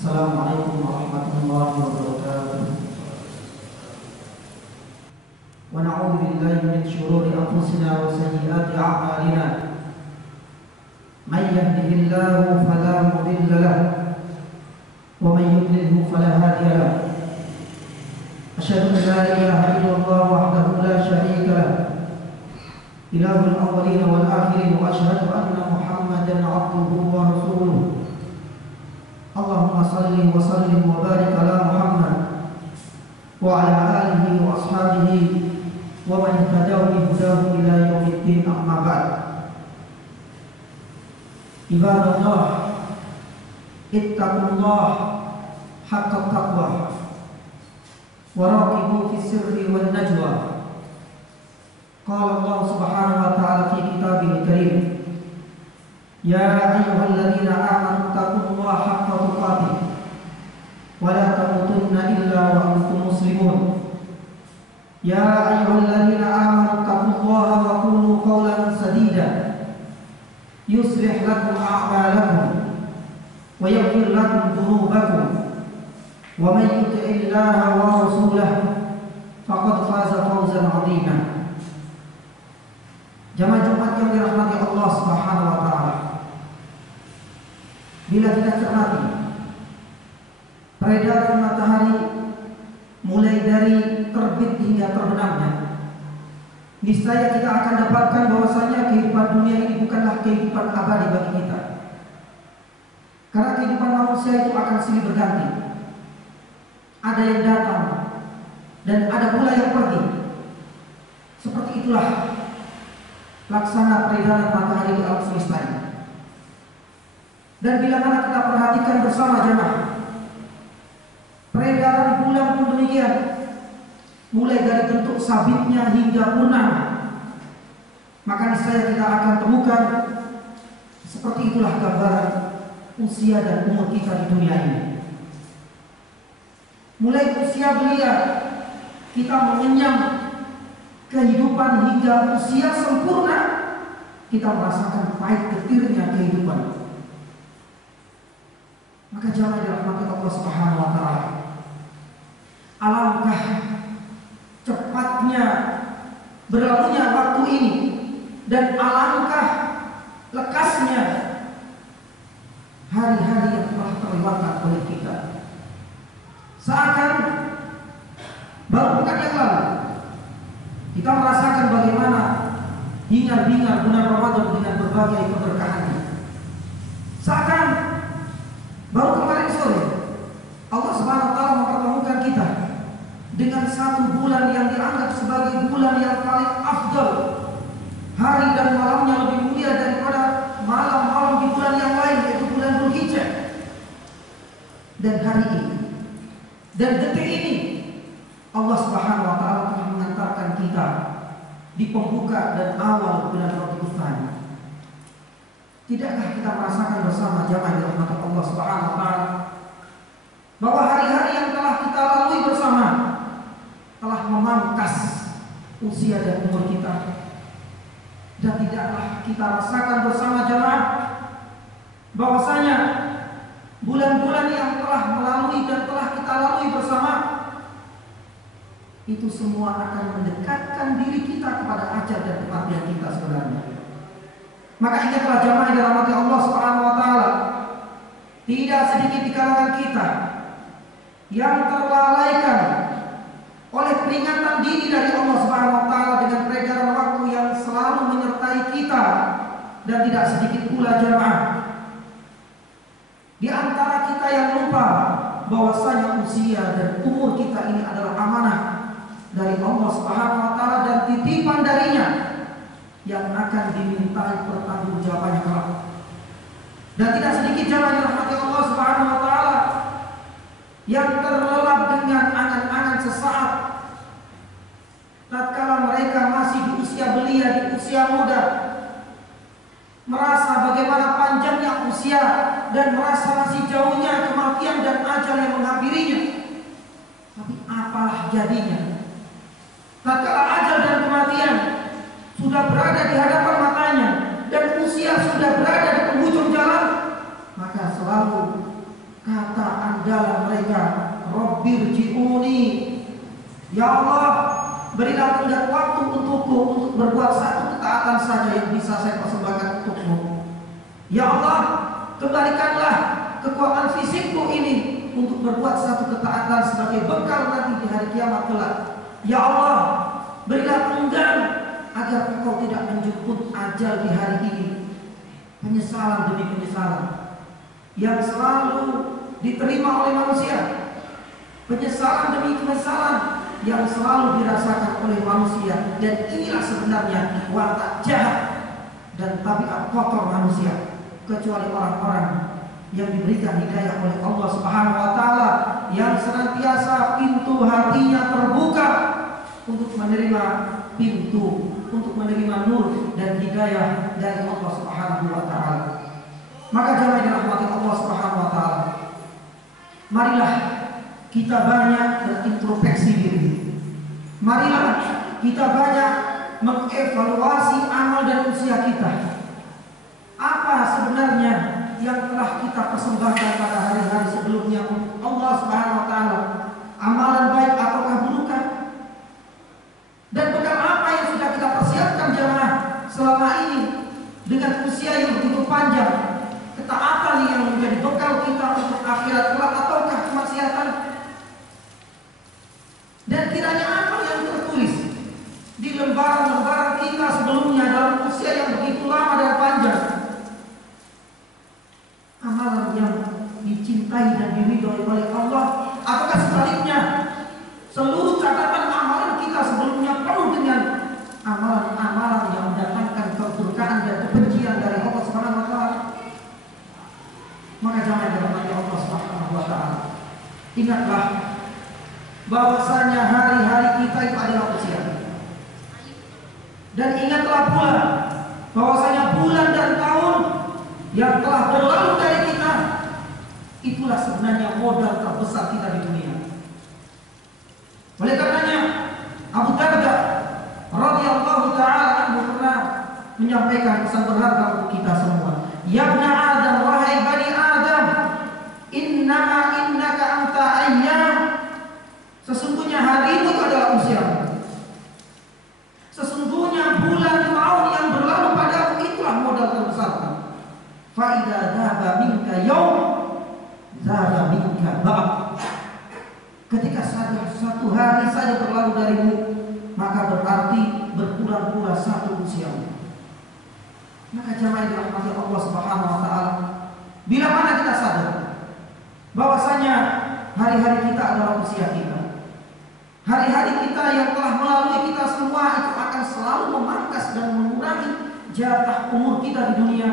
Assalamualaikum warahmatullahi wabarakatuh. Wa na'udzu billahi min shururi anfusina wa sayyiati a'malina. May yahdihillahu fala mudilla lahu wa may yudlilhu fala hadiya lahu. Asyhadu an la ilaha illallah wahdahu la syarika lahu, ilahul awwalin wal akhirin, wa asyhadu anna Muhammadan 'abduhu wa rasuluh. Allahumma salli wa sallim wa barik ala Muhammad wa ala alihi wa ashabihi wa man ihtadaw bi hudahu ila yaumiddin, amma ba'd. Ibadallah, ittaqullah haqqa taqwa wa raqibu fis sirri wan najwa. Qala Allah subhanahu wa ta'ala fi kitabihil karim, ya ayyuhalladzina amanu taqullaha haqqa tuqatih wa la tamutunna illa wa antum muslimun. Ya ayyuhalladzina amanu taqullaha wa qulu qawlan sadida yuslih lakum a'malakum wa yaghfir lakum dhunubakum wa may yuti'illaha wa rasulahu faqad faza fawzan 'azima. Jamaah Jumat yang dirahmati Allah Subhanahu wa taala, bila kita cermati peredaran matahari mulai dari terbit hingga terbenamnya, niscaya kita akan dapatkan bahwasanya kehidupan dunia ini bukanlah kehidupan abadi bagi kita. Karena kehidupan manusia itu akan silih berganti. Ada yang datang dan ada pula yang pergi. Seperti itulah laksana peredaran matahari di alam semesta ini. Dan bila mana kita perhatikan bersama jemaah, peredaran bulan pun demikian, mulai dari bentuk sabitnya hingga purnama. Maka niscaya kita akan temukan seperti itulah gambaran usia dan umur kita di dunia ini. Mulai usia belia kita mengenyam kehidupan hingga usia sempurna kita merasakan pahit getirnya kehidupan. Maka jangan dirahmati Allah Subhanahu wa taala, alangkah cepatnya berlalunya waktu ini dan alangkah lekasnya hari-hari yang telah terlewatkan oleh kita. Seakan baru pekan yang lalu kita merasakan bagaimana hingar-bingar bulan Ramadan dengan berbagai keberkahannya. Seakan baru kemarin sore Allah Subhanahu wa taala mempertemukan kita dengan satu bulan yang dianggap sebagai bulan yang paling afdal. Hari dan malamnya lebih mulia daripada malam-malam di bulan yang lain, yaitu bulan Dzulhijjah. Dan hari ini dan detik ini Allah Subhanahu wa taala telah mengantarkan kita di pembuka dan awal bulan Rabiul Tsani. Tidakkah kita merasakan bersama jamaah dirahmati Allah Subhanahu wa taala bahwa hari-hari yang telah kita lalui bersama telah memangkas usia dan umur kita, dan tidaklah kita rasakan bersama jamaah bahwasanya bulan-bulan yang telah melalui dan telah kita lalui bersama itu semua akan mendekatkan diri kita kepada ajal dan kematian kita sebenarnya. Maka ingatlah jamaah yang dirahmati Allah Subhanahu wa taala, tidak sedikit di kalangan kita yang terlalaikan oleh peringatan dini dari Allah Subhanahu wa taala dengan peredaran waktu yang selalu menyertai kita, dan tidak sedikit pula jamaah di antara kita yang lupa bahwasanya usia dan umur kita ini adalah amanah dari Allah Subhanahu wa taala dan titipan darinya yang akan dimintai pertanggungjawabannya kelak. Dan tidak sedikit jamaah dirahmati Allah Subhanahu wa taala yang terlelap dengan angan-angan sesaat tatkala mereka masih di usia belia, di usia muda, merasa bagaimana panjangnya usia dan merasa masih jauhnya kematian dan ajal yang menghampirinya. Tapi apalah jadinya tatkala ajal dan kematian sudah berada di hadapan matanya dan usia sudah berada di penghujung jalan, maka selalu kata andalan mereka. Rabbirji'uni, ya Allah, berilah tenggat waktu untukku untuk berbuat satu ketaatan saja yang bisa saya persembahkan untukmu. Ya Allah, kembalikanlah kekuatan fisikku ini untuk berbuat satu ketaatan sebagai bekal nanti di hari kiamat kelak. Ya Allah, berilah tenggang agar Engkau tidak menjemput ajal di hari ini. Penyesalan demi penyesalan yang selalu diterima oleh manusia, penyesalan demi penyesalan yang selalu dirasakan oleh manusia. Dan inilah sebenarnya watak jahat dan tabiat kotor manusia, kecuali orang-orang yang diberikan hidayah oleh Allah Subhanahu wa taala, yang senantiasa pintu hatinya terbuka untuk menerima pintu, untuk menerima nur dan hidayah dari Allah Subhanahu wa taala. Maka jemaah dirahmati Allah Subhanahu wa taala, marilah kita banyak berintrospeksi diri. Marilah kita banyak mengevaluasi amal dan usia kita. Apa sebenarnya yang telah kita persembahkan pada hari-hari sebelumnya untuk Allah Subhanahu wa taala? Amalan baik ataukah burukan? Dan bekal apa yang sudah kita persiapkan jemaah selama ini dengan usia yang begitu panjang? Ketaatan yang menjadi bekal kita untuk akhirat kelak ataukah kemaksiatan? Dan kiranya apa yang tertulis di lembaran-lembaran kita sebelumnya dalam usia yang begitu lama dan panjang, amalan yang dicintai dan diridhoi oleh Allah, ataukah sebaliknya seluruh catatan amalan kita sebelumnya penuh dengan amalan-amalan yang mendatangkan keberkahan dan kebencian dari Allah Subhanahu wa taala? Maka jangan dirahmati Allah Subhanahu wa taala, ingatlah bahwasanya hari-hari kita itu adalah usia. Dan ingatlah pula bahwasanya bulan dan tahun yang telah berlalu dari kita, itulah sebenarnya modal terbesar kita di dunia. Oleh karenanya Abu Darda radhiyallahu taala anhu pernah menyampaikan pesan berharga untuk kita semua. Ya bani Adam, wahai bani Adam, innaka anta ayyam. Sesungguhnya hari itu adalah usiamu. Sesungguhnya bulan tahun yang berlalu padamu itulah modal terbesar. Fa idza dhaba minka yaum dhaba minka ba'd. Ketika satu hari saja berlalu darimu, maka berarti berkurang pula satu usiamu. Maka jemaah yang dirahmati Allah Subhanahu wa taala, bila mana kita sadar bahwasanya hari-hari kita adalah usia kita, hari-hari kita yang telah melalui kita semua itu akan selalu memangkas dan mengurangi jatah umur kita di dunia,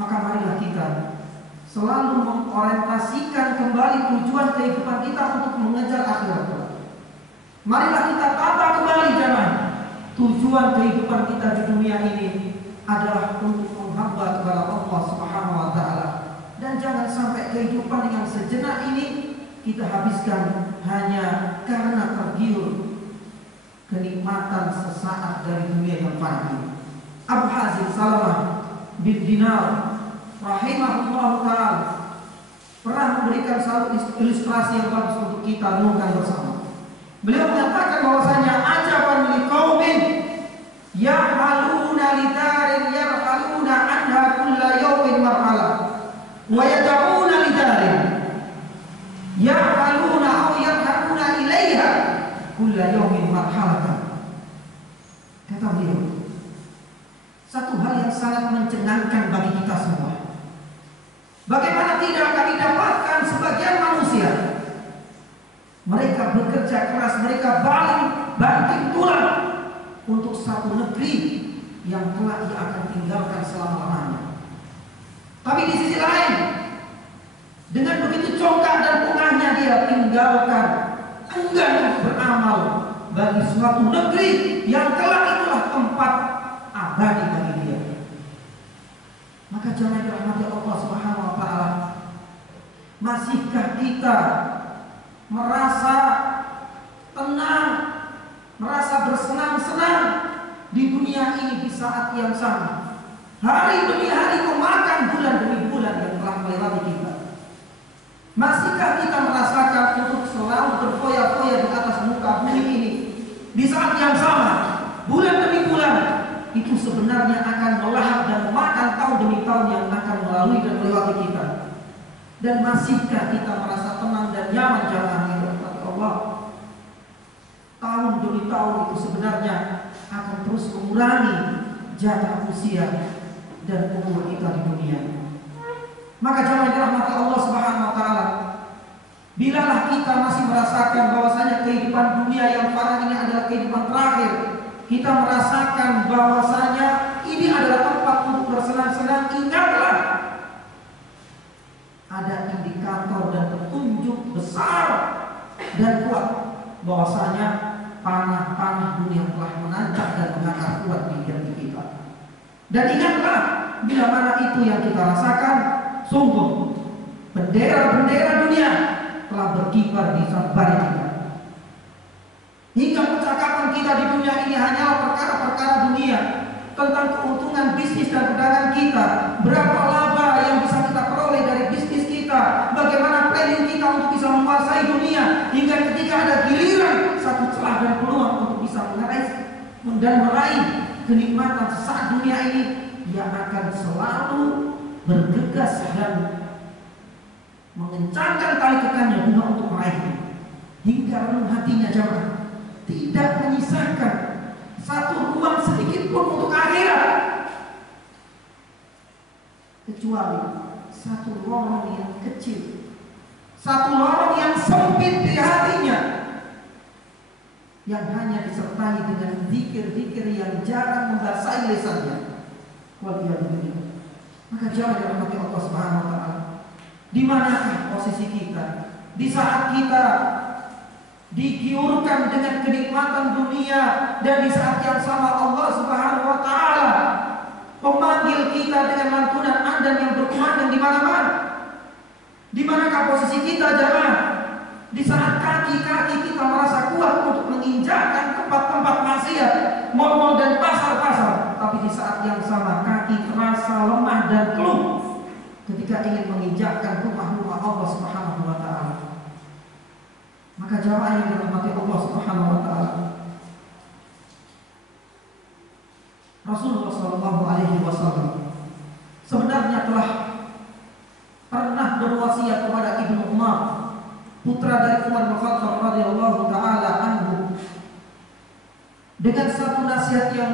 maka marilah kita selalu mengorientasikan kembali tujuan kehidupan kita untuk mengejar akhirat. Marilah kita tata kembali jemaah, tujuan kehidupan kita di dunia ini adalah untuk menghamba kepada Allah Subhanahu wa taala. Dan jangan sampai kehidupan yang sejenak ini kita habiskan hanya karena tergiur kenikmatan sesaat dari dunia yang fani. Abu Hazim Salamah bin Dinar rahimahullah ta'ala pernah memberikan satu ilustrasi yang bagus untuk kita renungkan bersama. Beliau mengatakan bahwasanya ajaban liqaumin ya'maluna lidarin yarhaluna anha kulla yawmin marhala wa yad'una lidarin ya'maluna aw yarhaluna ilaiha kulla yawmin marhalatan. Kata beliau, satu hal yang sangat mencengangkan bagi kita semua. Bagaimana tidak kami dapatkan sebagian manusia, mereka bekerja keras, mereka banting tulang untuk satu negeri yang kelak ia akan tinggalkan selama-lamanya. Tapi di sisi lain, dengan begitu congkak dan pengahnya dia tinggalkan, enggan untuk beramal bagi suatu negeri yang kelak itulah tempat abadi bagi dia. Maka jangan dirahmati Allah Subhanahu wa taala, masihkah kita merasa tenang, merasa bersenang-senang di dunia ini di saat yang sama, hari demi hari memakan bulan demi bulan yang telah melewati kita? Masihkah kita merasakan untuk selalu berfoya-foya di atas muka bumi ini? Di saat yang sama, bulan demi bulan, itu sebenarnya akan melahap dan memakan tahun demi tahun yang akan melalui dan melewati kita. Dan masihkah kita merasa tenang dan nyaman jamaah yang dirahmati Allah? Tahun demi tahun itu sebenarnya akan terus mengurangi jatah usia dan umur kita di dunia. Maka jamaah yang dirahmati Allah Subhanahu wa taala, bilalah kita masih merasakan bahwasanya kehidupan dunia yang fana ini adalah kehidupan terakhir, kita merasakan bahwasanya ini adalah tempat untuk bersenang-senang, ingatlah ada indikator dan petunjuk besar dan kuat bahwasanya panah-panah dunia telah menancap dan mengakar kuat di hati kita. Dan ingatlah, bila mana itu yang kita rasakan, sungguh bendera-bendera dunia telah berkibar di sabari kita. Hingga percakapan kita di dunia ini hanyalah perkara-perkara dunia, tentang keuntungan bisnis dan perdagangan kita, berapa laba yang bisa kita peroleh dari bisnis kita, bagaimana planning kita untuk bisa menguasai dunia, hingga ketika ada giliran satu celah dan peluang untuk bisa meraih kenikmatan sesaat dunia ini, yang akan selalu bergegas dan mengencangkan tali kekannya guna untuk meraihnya, hingga renung hatinya jamaah, tidak menyisakan satu ruang sedikit pun untuk akhirat, kecuali satu lorong yang kecil, satu lorong yang sempit di hatinya, yang hanya disertai dengan zikir-zikir yang jarang membasahi lisannya. Waliyadzubillah. Maka jangan dirahmati Allah Subhanahu wa taala, di manakah posisi kita di saat kita digiurkan dengan kenikmatan dunia, dan di saat yang sama Allah Subhanahu wa taala memanggil kita dengan lantunan adzan yang berkumandang di mana-mana. Di manakah posisi kita jemaah? Di saat kaki-kaki kita merasa kuat untuk menginjakkan tempat-tempat maksiat, mal-mal dan pasar-pasar, tapi di saat yang sama kaki terasa lemah dan keluh ketika ingin menginjakkan rumah-rumah Allah Subhanahu wa taala. Maka jamaah yang dirahmati Allah Subhanahu wa taala, Rasulullah sallallahu alaihi wasallam sebenarnya telah pernah berwasiat kepada Ibnu Umar, putra dari Umar bin Khattab radhiyallahu taala anhu, dengan satu nasihat yang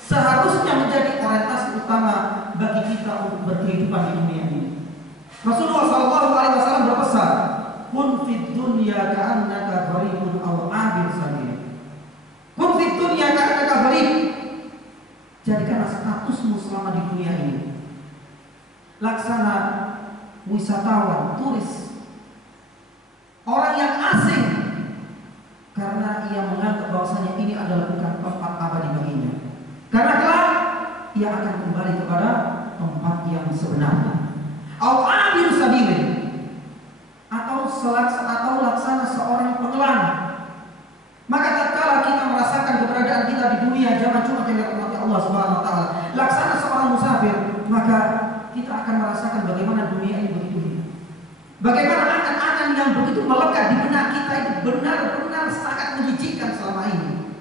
seharusnya menjadi orientasi utama bagi kita untuk berkehidupan di dunia ini. Rasulullah sallallahu alaihi wasallam berpesan, "Kun fid dunya ka'annaka gharibun aw 'abir sabil." Kun fid dunya ka'annaka gharib. Jadikanlah statusmu selama di dunia ini laksana wisatawan, turis, orang yang asing, karena ia menganggap bahwasanya ini adalah bukan tempat abadi baginya. Karena kelak ia akan kembali kepada tempat yang sebenarnya. Aw 'abir sabil, atau laksana seorang pengelang. Maka tatkala kita merasakan keberadaan kita di dunia, jangan cuma dirahmati Allah Subhanahu wa taala, laksana seorang musafir, maka kita akan merasakan bagaimana dunia ini begitu indah. Bagaimana angan-angan yang begitu melekat di benak kita itu benar-benar sangat menjijikkan selama ini.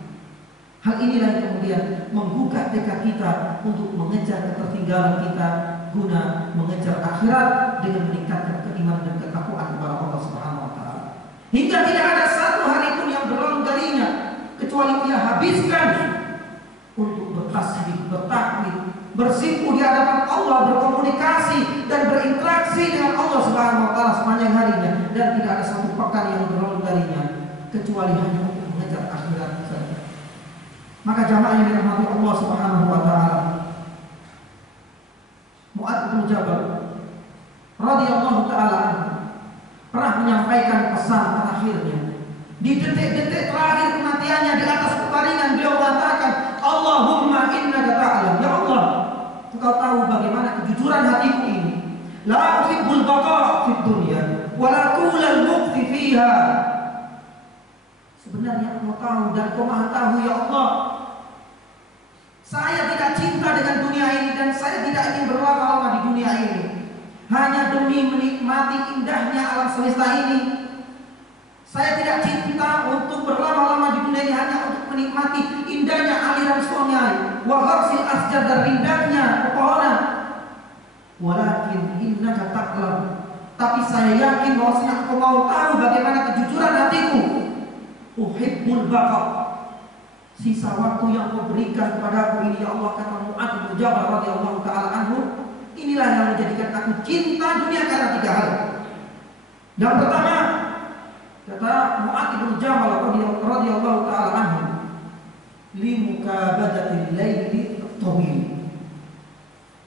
Hal inilah yang kemudian membuka tekad kita untuk mengejar ketertinggalan kita guna mengejar akhirat dengan meningkatkan keimanan dan ketakwaan kepada Allah Subhanahu wa taala. Hingga tidak ada satu hari pun yang berlalu darinya kecuali ia habiskan untuk bertasbih, bertakbir, bersimpuh di hadapan Allah, berkomunikasi dan berinteraksi dengan Allah Subhanahu wa taala sepanjang harinya, dan tidak ada satu pekan yang berlalu darinya kecuali hanya untuk mengejar akhirat saja. Maka jamaah yang dirahmati Allah Subhanahu wa taala, Mu'adz bin Jabal radhiyallahu taala pernah menyampaikan pesan terakhirnya di detik-detik terakhir kematiannya. Di atas peparingan beliau mengatakan, Allahumma innaka ta'lam, ya Allah, engkau tahu bagaimana kejujuran hatiku ini. La uhibbul baqa' fid dunya wa la tulal muqti fiha. Sebenarnya engkau tahu dan engkau maha tahu ya Allah, saya tidak cinta dengan dunia ini dan saya tidak ingin berlama-lama di dunia ini. hanya demi menikmati indahnya alam semesta ini. Saya tidak cinta untuk berlama-lama di dunia ini hanya untuk menikmati indahnya aliran sungai, wa gharsil asjar, dan rindangnya pepohonan. Walakin innaka ta'lam, tapi saya yakin bahwasanya engkau mau tahu bagaimana kejujuran hatiku. Uhibbul baqa, sisa waktu yang kau berikan kepadaku ini ya Allah, kata Mu'adz bin Jabal radhiyallahu taala anhu, inilah yang menjadikan aku cinta dunia karena 3 hal. Yang pertama, kata Mu'adz bin Jabal radhiyallahu taala anhu, limukabadatil laili at-tawil.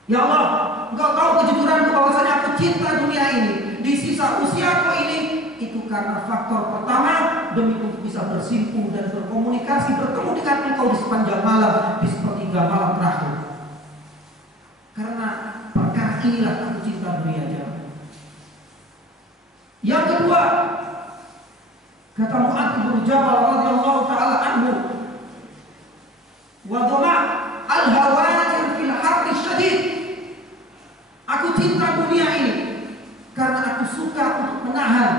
Ya Allah, engkau tahu kejujuranku bahwasanya aku cinta dunia ini di sisa usiaku ini, itu karena faktor pertama, demi untuk bisa bersimpuh dan berkomunikasi, bertemu dengan engkau di sepanjang malam, di sepertiga malam terakhir. Karena perkara inilah aku cinta dunia jamaah. Yang kedua, kata Mu'adz bin Jabal radhiyallahu taala anhu, wa dhama al-hawajir fil harri syadid. Aku cinta dunia ini karena aku suka untuk menahan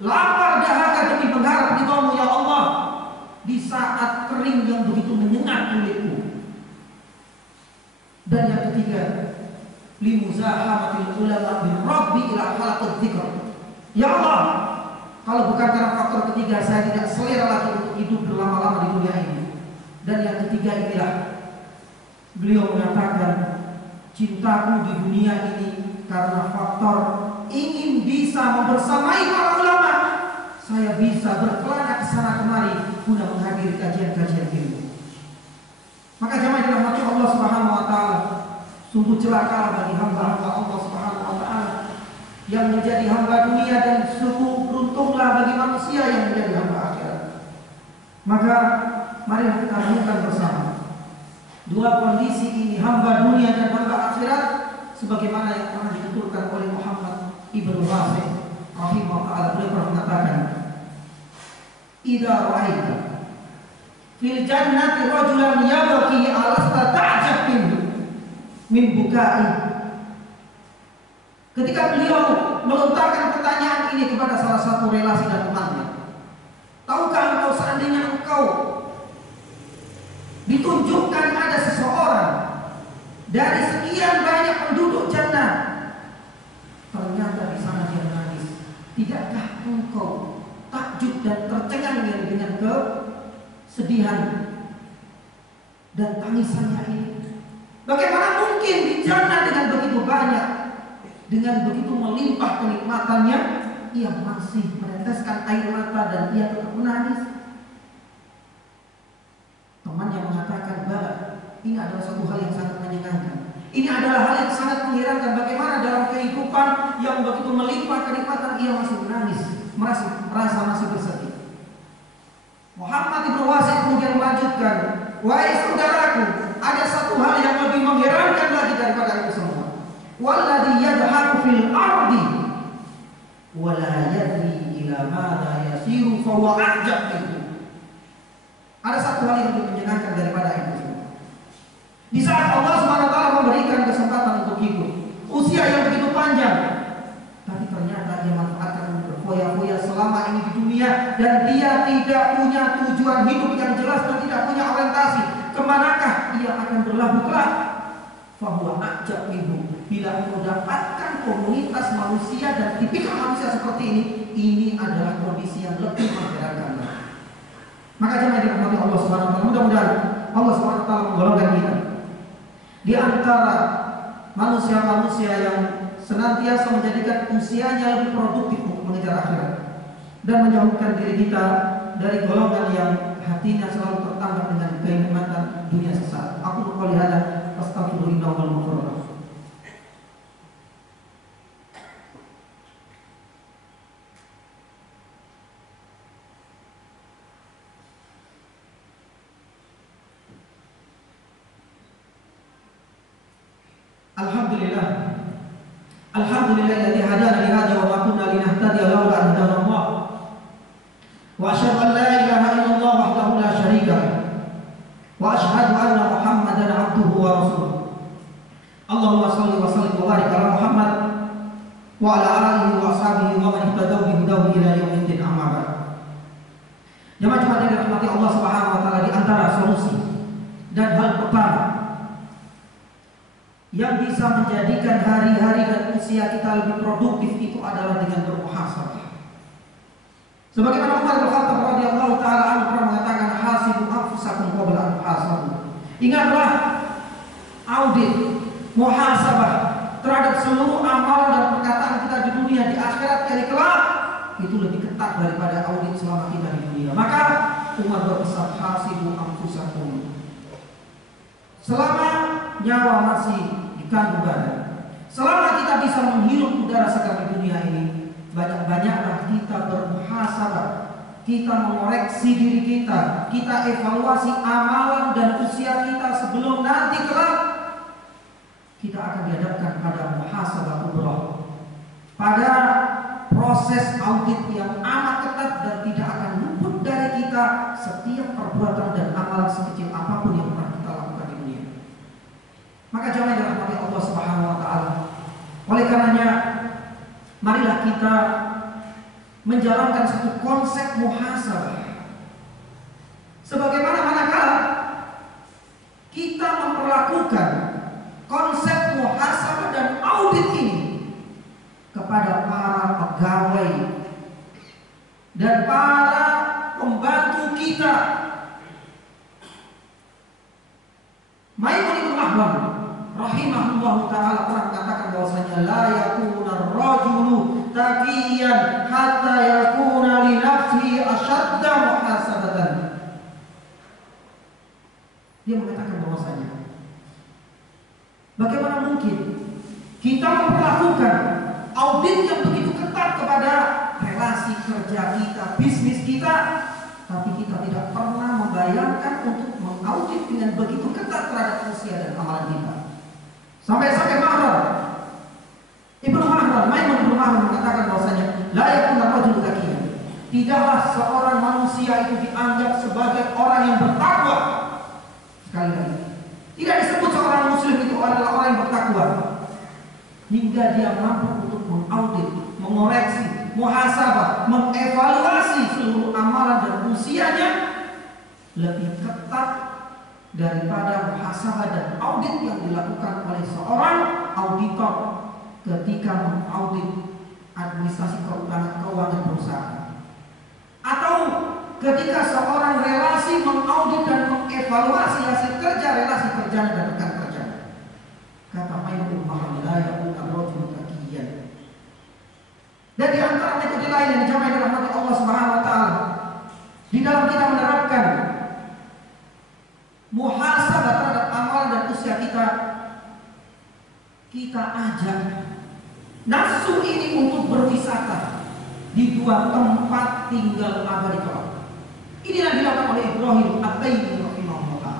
lapar dahaga demi mengharap ridhamu ya Allah di saat kering yang begitu menyengat kulitku. Dan yang ketiga, limuzahamatil ulama bir rabbi ila halaqat dzikr. Ya Allah, kalau bukan karena faktor ketiga, saya tidak selera lagi untuk hidup berlama-lama di dunia ini. Dan yang ketiga inilah, beliau mengatakan, cintaku di dunia ini karena faktor ingin bisa membersamai para ulama. Saya bisa berkelana ke sana kemari guna menghadiri kajian-kajian ilmu. Maka jemaah yang dirahmati Allah Subhanahu wa taala, sungguh celaka bagi hamba-hamba Allah Subhanahu wa taala yang menjadi hamba dunia, dan sungguh beruntunglah bagi manusia yang menjadi hamba akhirat. Maka mari kita renungkan bersama dua kondisi ini, hamba dunia dan hamba akhirat, sebagaimana yang pernah dituturkan oleh Muhammad ibnu Rafi' rahimahullah. Beliau pernah mengatakan, idza ra'aita fil jannati rajulan yabki alasta ta'jab min bukai. Ketika beliau melontarkan pertanyaan ini kepada salah satu relasi dan temannya, tahukah engkau seandainya engkau ditunjukkan ada seseorang dari sekian banyak penduduk jannah, ternyata di sana dia menangis, tidakkah engkau takjub dan tercengang dengan kesedihan dan tangisannya ini? Bagaimana mungkin di jannah dengan begitu banyak, dengan begitu melimpah kenikmatannya, ia masih meneteskan air mata dan ia tetap menangis? Temannya mengatakan, "Bala, ini adalah suatu hal yang sangat menyenangkan. Ini adalah hal yang sangat mengherankan, bagaimana dalam kehidupan yang begitu melimpah kenikmatan ia masih menangis, merasa masih bersedih." Muhammad ibnu Wasid kemudian melanjutkan, "Wahai saudaraku, ada satu hal yang lebih mengherankan lagi daripada itu semua. Walladhi yadhaku fil ardi wa la yadri ila madza yasiru fa huwa ajab itu." Ada satu hal yang lebih menyenangkan daripada itu semua. Di saat Allah SWT memberikan kesempatan untuk hidup, usia yang begitu panjang, tapi ternyata dia manfaatkan untuk berfoya-foya selama ini di dunia, dan dia tidak punya tujuan hidup yang jelas dan tidak punya orientasi kemanakah ia akan berlabuh kelak. Fahuwa ajab minhu. Bila mendapatkan komunitas manusia dan tipikal manusia seperti ini adalah kondisi yang lebih mengherankan. Maka jangan dirahmati Allah Subhanahu wa taala, mudah-mudahan Allah Subhanahu wa taala menggolongkan kita di antara manusia-manusia yang senantiasa menjadikan usianya lebih produktif untuk mengejar akhirat, dan menjauhkan diri kita dari golongan yang hatinya selalu tertambat dengan kenikmatan dunia sesaat. Aku berkali hada, astagfirullah wal maghfirah. Alhamdulillahilladzi hadana li hadza wa ma kunna linahtadiya laula an hadana Allah. Wa asyhadu an la ilaha illallah wahdahu la syarika lah. Wa asyhadu anna Muhammadan abduhu wa rasuluh. Allahumma shalli wa sallim wa barik ala Muhammad Jemaah yang dirahmati Allah Subhanahu wa taala, di antara solusi dan hal pertama yang bisa menjadikan hari-hari dan usia kita lebih produktif itu adalah dengan bermuhasabah. Sebagaimana Umar bin Khattab radhiyallahu taala anhu pernah mengatakan, hasibu anfusakum qabla an tuhasabu. Ingatlah, audit, muhasabah terhadap seluruh amalan dan perkataan kita di dunia, di akhirat kali kelak itu lebih ketat daripada audit selama kita di dunia. Maka Umar berpesan, hasibu anfusakum. Selama nyawa masih di kandung badan, selama kita bisa menghirup udara segar di dunia ini, banyak-banyaklah kita bermuhasabah, kita mengoreksi diri kita, kita evaluasi amalan dan usia kita sebelum nanti kelak kita akan dihadapkan pada muhasabah kubra, pada proses audit yang amat ketat dan tidak akan luput dari kita setiap perbuatan dan amalan sekecil apapun yang pernah kita lakukan di dunia. Maka jangan dirahmati Allah Subhanahu wa taala. Oleh karenanya, marilah kita menjalankan satu konsep muhasabah. Sebagaimana manakala kita memperlakukan konsep muhasabah dan audit ini kepada para pegawai dan para pembantu kita. Maimun bin Mahlan rahimahullahu taala pernah mengatakan bahwasanya la yakuna ar-rajulu taqiyan hatta yakuna li nafsihi ashadda muhasabatan. Dia mengatakan bahwasanya bagaimana mungkin kita memperlakukan audit yang begitu ketat kepada relasi kerja kita, bisnis kita, tapi kita tidak pernah membayangkan untuk mengaudit dengan begitu ketat terhadap usia dan amalan kita. Sampai-sampai Mahlan, Ibnu Mahlan, Maimun bin Mahlan mengatakan bahwasanya la yakunu rajulun taqiyan. Tidaklah seorang manusia itu dianggap sebagai orang yang bertakwa. Sekali lagi, tidak disebut seorang muslim itu adalah orang yang bertakwa hingga dia mampu untuk mengaudit, mengoreksi, muhasabah, mengevaluasi seluruh amalan dan usianya lebih ketat daripada muhasabah dan audit yang dilakukan oleh seorang auditor ketika mengaudit administrasi keuangan perusahaan, atau ketika seorang relasi mengaudit dan mengevaluasi hasil kerja relasi kerja dan rekan kerja. Kata Maimun bin Mahlan, la yakunu ar-rajulu taqiyan. Dan di antara metode lain yang dijamakan dirahmati Allah Subhanahu wa taala, di dalam kita menerapkan muhasabah terhadap amalan dan usia kita, kita ajak nafsu ini untuk berwisata di dua tempat tinggal abadi kelak. Inilah dilakukan oleh Ibrahim At-Taimi rahimahullah.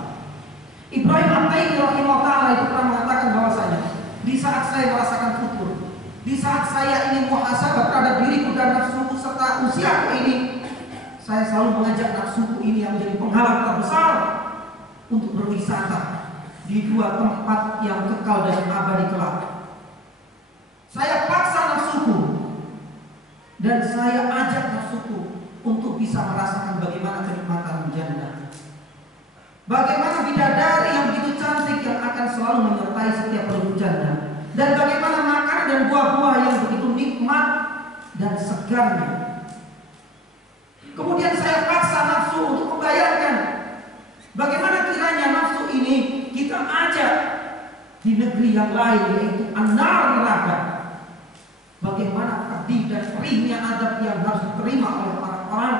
Ibrahim At-Taimi rahimahullah itu pernah mengatakan bahwasanya di saat saya merasakan futur, di saat saya ingin muhasabah terhadap diriku dan nafsuku serta usiaku ini, saya selalu mengajak nafsuku ini yang menjadi penghalang terbesar untuk berwisata di dua tempat yang kekal dan abadi kelak. Saya paksa nafsuku dan saya ajak nafsuku untuk bisa merasakan bagaimana kenikmatan jannah, bagaimana bidadari yang begitu cantik yang akan selalu menyertai setiap penduduk jannah, dan bagaimana makanan dan buah-buah yang begitu nikmat dan segarnya. Kemudian saya paksa nafsu untuk membayangkan bagaimana kiranya nafsu ini kita ajak di negeri yang lain, yaitu an-nar, neraka. Bagaimana pedih dan perihnya azab yang harus diterima oleh orang-orang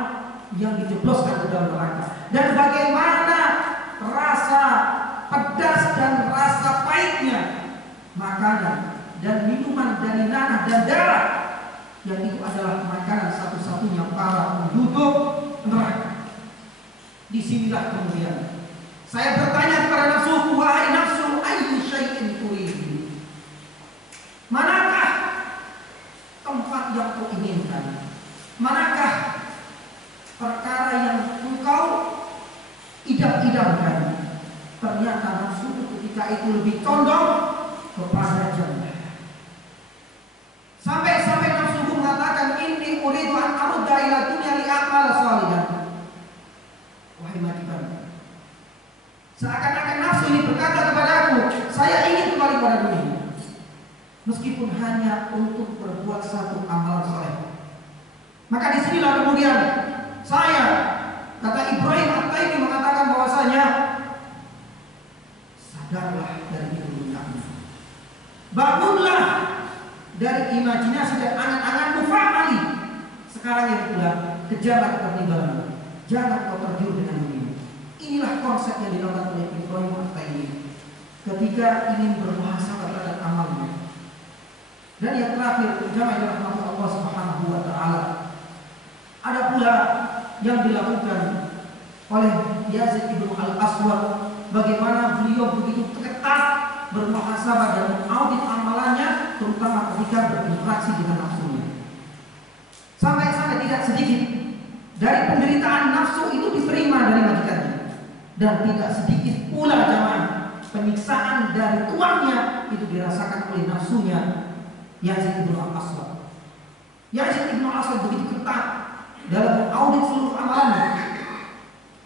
yang dijebloskan ke dalam neraka, dan bagaimana rasa pedas dan rasa pahitnya makanan dan minuman dari nanah dan darah, yang itu adalah makanan satu-satunya para penduduk neraka. Disinilah kemudian saya bertanya kepada nafsuku, wahai nafsu, ayyu syai'in turidu? Manakah tempat yang kau inginkan? Manakah perkara yang engkau idam-idamkan? Ternyata nafsu ketika itu lebih condong kepada jannah. Sampai-sampai nafsuku mengatakan, inni uridu an arudda ila dunya li a'mal shalihan. kepada dunia, meskipun hanya untuk berbuat satu amalan soleh. Maka disinilah kemudian saya, kata Ibrahim At-Taimi, mengatakan bahwasanya sadarlah dari keduniaan, bangunlah dari imajinasi dan angan-anganmu, fa'ali. Sekarang yang kedua, kejarlah ketertinggalan, jangan kau tergiur dengan dunia. Inilah konsep yang dilakukan oleh Ibrahim At-Taimi ketika ingin bermuhasabah terhadap amalnya. Dan yang terakhir, jamaah yang dirahmati Allah Subhanahu wa taala, ada pula yang dilakukan oleh Yazid ibnu Al-Aswad, bagaimana beliau begitu ketat bermuhasabah dan mengaudit amalannya, terutama ketika berinteraksi dengan nafsunya. Sampai-sampai tidak sedikit dari penderitaan nafsu itu diterima dari majikannya, dan tidak sedikit pula jamaah penyiksaan dari tuannya itu dirasakan oleh nafsunya Yazid ibnu Al-Aswad. Yazid ibnu Al-Aswad begitu ketat dalam mengaudit seluruh amalannya,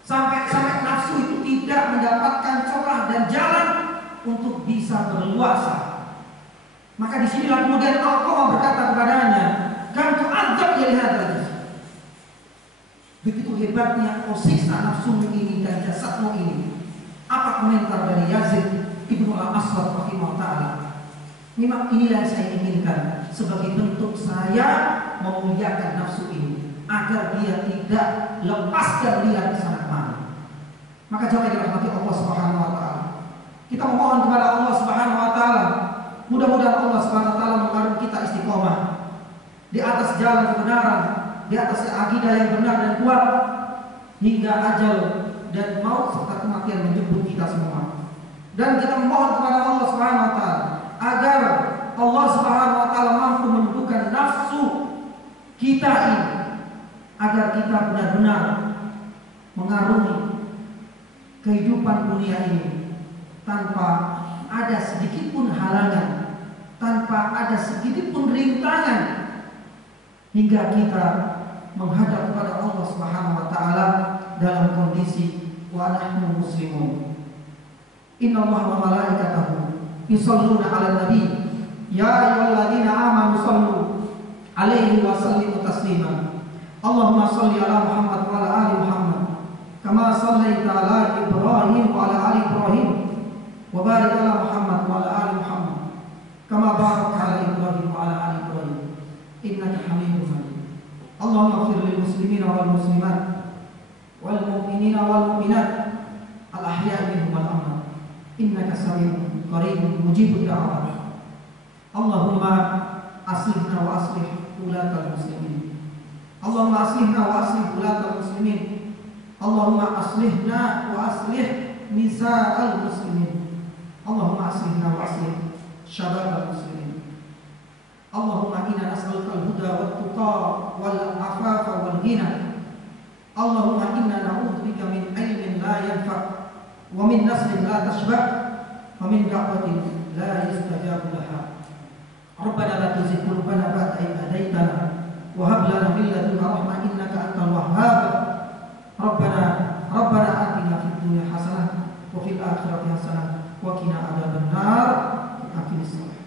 sampai-sampai nafsu itu tidak mendapatkan celah dan jalan untuk bisa berluasa. Maka disinilah kemudian Allah berkata kepadanya, "Kan tu'adzab ya lihadzal." Begitu hebatnya kau siksa nafsumu ini dan jasadmu ini. Apa komentar dari Yazid ibnu Al-Aswad rahimahullah ta'ala? Memang inilah yang saya inginkan sebagai bentuk saya memuliakan nafsu ini, agar dia tidak lepas dan liar ke sana kemana. Maka jangan dirahmati Allah Subhanahu wa taala, kita memohon kepada Allah Subhanahu wa taala, mudah-mudahan Allah Subhanahu wa taala mengarungi kita istiqomah di atas jalan kebenaran, di atas akidah yang benar dan kuat, hingga ajal dan maut serta kematian menjemput kita semua. Dan kita memohon kepada Allah Subhanahu wa taala agar Allah Subhanahu wa taala mampu menundukkan nafsu kita ini, agar kita benar-benar mengarungi kehidupan dunia ini tanpa ada sedikit pun halangan, tanpa ada sedikit pun rintangan, hingga kita menghadap kepada Allah Subhanahu wa taala dalam kondisi wa nahnu muslimun. Innallaha wa malaikatahu yusholluna 'alan nabi ya ayyuhalladzina amanu shallu 'alaihi wa sallimu taslima. Allahumma shalli 'ala Muhammad wa 'ala ali Muhammad kama shallaita 'ala Ibrahim wa 'ala ali Ibrahim wa barik 'ala Muhammad wa 'ala ali Muhammad kama barakta 'ala Ibrahim wa 'ala ali Ibrahim innaka Hamidum Majid. Allahumma ighfir lil muslimina wal muslimat wal mu'minina wal mu'minat al ahya'i minhum wal amwat innaka sami'un qaribun mujibud da'wat. Allahumma aslihna wa aslih ulatal muslimin. Allahumma aslihna wa aslih ulatal muslimin. Allahumma aslihna wa aslih nisa'al muslimin. Allahumma aslihna wa aslih syababal muslimin. Allahumma inna nas'aluka al-huda wat tuqa wal afafa wal ghina. Allahumma inna na'udzubika min ilmin la yanfa' wa min naslin la tashba' wa min da'watin la yustajabu laha. Rabbana la tuzigh qulubana ba'da idh hadaytana wa hab lana min ladunka rahmah innaka antal wahhab. Rabbana atina fid dunya hasanah wa fil akhirati hasanah wa qina adzaban nar. Aqimis salat.